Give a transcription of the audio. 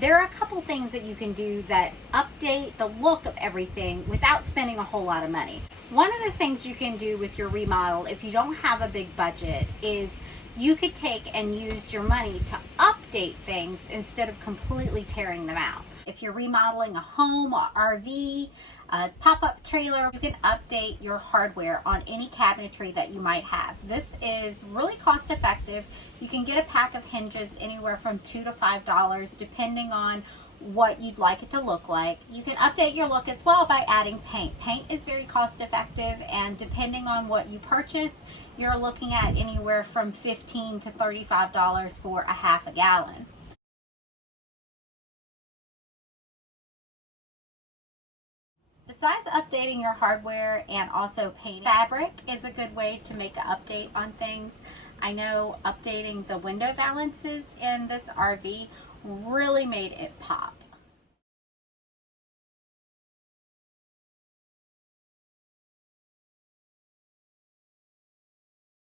there are a couple things that you can do that update the look of everything without spending a whole lot of money. One of the things you can do with your remodel, if you don't have a big budget, is you could take and use your money to update things instead of completely tearing them out. If you're remodeling a home, a RV, a pop-up trailer, you can update your hardware on any cabinetry that you might have. This is really cost effective. You can get a pack of hinges anywhere from $2 to $5 depending on what you'd like it to look like. You can update your look as well by adding paint. Paint is very cost effective, and depending on what you purchase, you're looking at anywhere from $15 to $35 for a half a gallon. Besides updating your hardware and also painting, fabric is a good way to make an update on things. I know updating the window valances in this RV really made it pop.